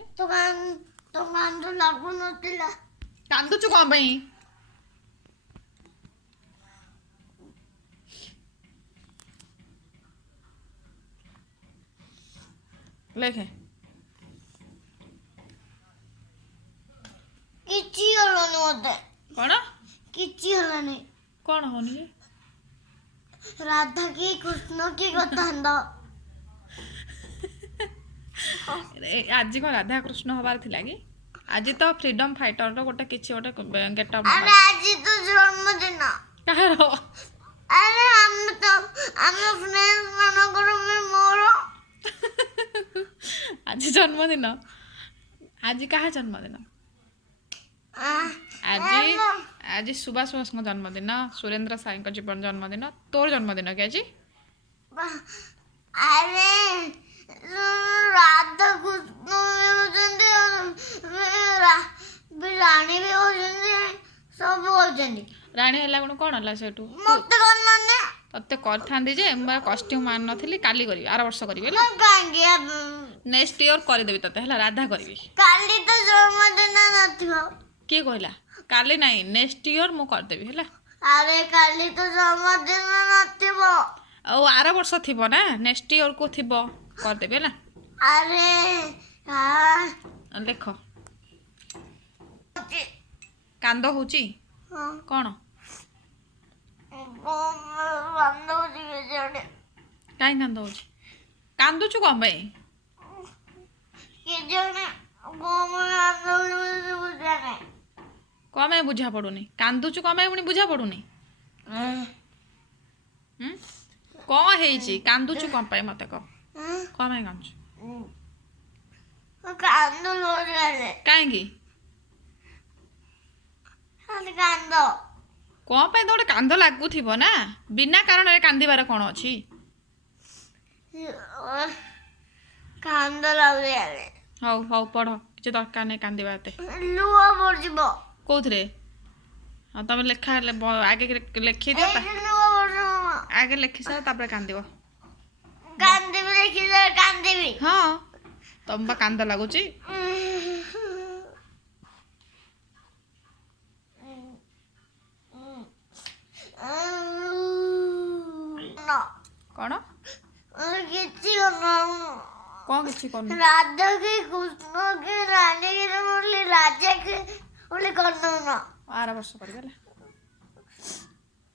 ଯେ तो कांदो लागू नथिला कांदुचु कौन भाई लेखे किछि हलनी मते कौन किछि हलनी कौन होनी जे राधा की कृष्ण की कथांदो आज कौन राधा कृष्ण हबार थिला कि आज तो फ्रीडम फाइटर रो गोटे किछि गोटे गेटअप अरे आज तो जन्मदिन कहार अरे हम फ्रेंड्स मानकर में मोर आज जन्मदिन आज कहा जन्मदिन आज आज सुभाष बोस जन्मदिन सुरेंद्र साई जीवन जन्मदिन तोर जन्मदिन कि आज अरे राधा कृष्ण रानी भी होचंदी सब होचंदी राणी हला कौन हला सेठू मते कोन माने तते करथांदी जे मैं कॉस्ट्यूम मान नथिली काली करी आर वर्ष करी बेला कांगे नेक्स्ट ईयर कर देबी तते हला राधा करबी काली तो जन्मदिन नथिबो के कहला काली नहीं नेक्स्ट ईयर मु कर देबी हला अरे काली तो जन्मदिन नथिबो औ आर वर्ष थिबो ना नेक्स्ट ईयर को थिबो कर देबी हला अरे हां देखो कांद होची हां कौन बंद हो जाने काई कांद होची कांदुचु कौन भाई के जाने बंद हो जाने कम बुझा पड़ुनी कांदुचु कम पुणी बुझा पड़ुनी कौन है कांदुचु कम पाई मत कह कम कांदुचु कांदो लो जाने कहीं कांदो कौन पाई तो कांद लगुव ना बिना कारण कांदार कौन अच्छी कांदो लग जाने हौ हौ पढ़ किसी दरकार नहीं कांदा एत लुह पड़जिबो कौथे हाँ तुम लेखा आगे लिखी दियो आगे लिखि सार तापर कांद कांदेबी देखि कांदेबी हाँ तुम बा कांद लगुच कौन कौन किसी कर राधा के कृष्ण के रानी के बोली राजा के बोली करनो ना आर वर्ष कर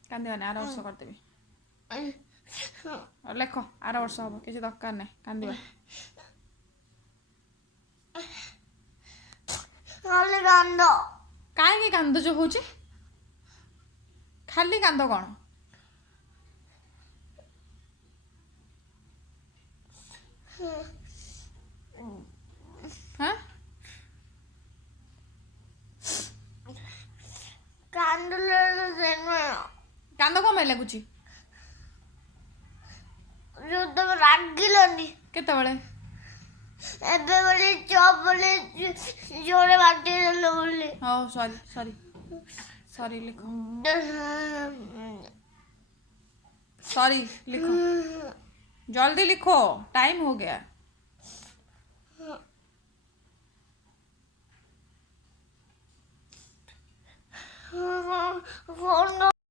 कांदे आर वर्ष करदेवी लेख आर वर्ष हम किसी दरकार नहीं कांदा खाली कांदो कहीं कांद जो हूँ खाली कांद कौन हाँ कांदले कांद कौन भाई लगुच जो तुम रागिलनी केतबले एबे बोली चॉप बोली जोरे बाटी लो बोली हाँ सॉरी सॉरी सॉरी लिखो सॉरी लिखो जल्दी लिखो टाइम हो गया फोन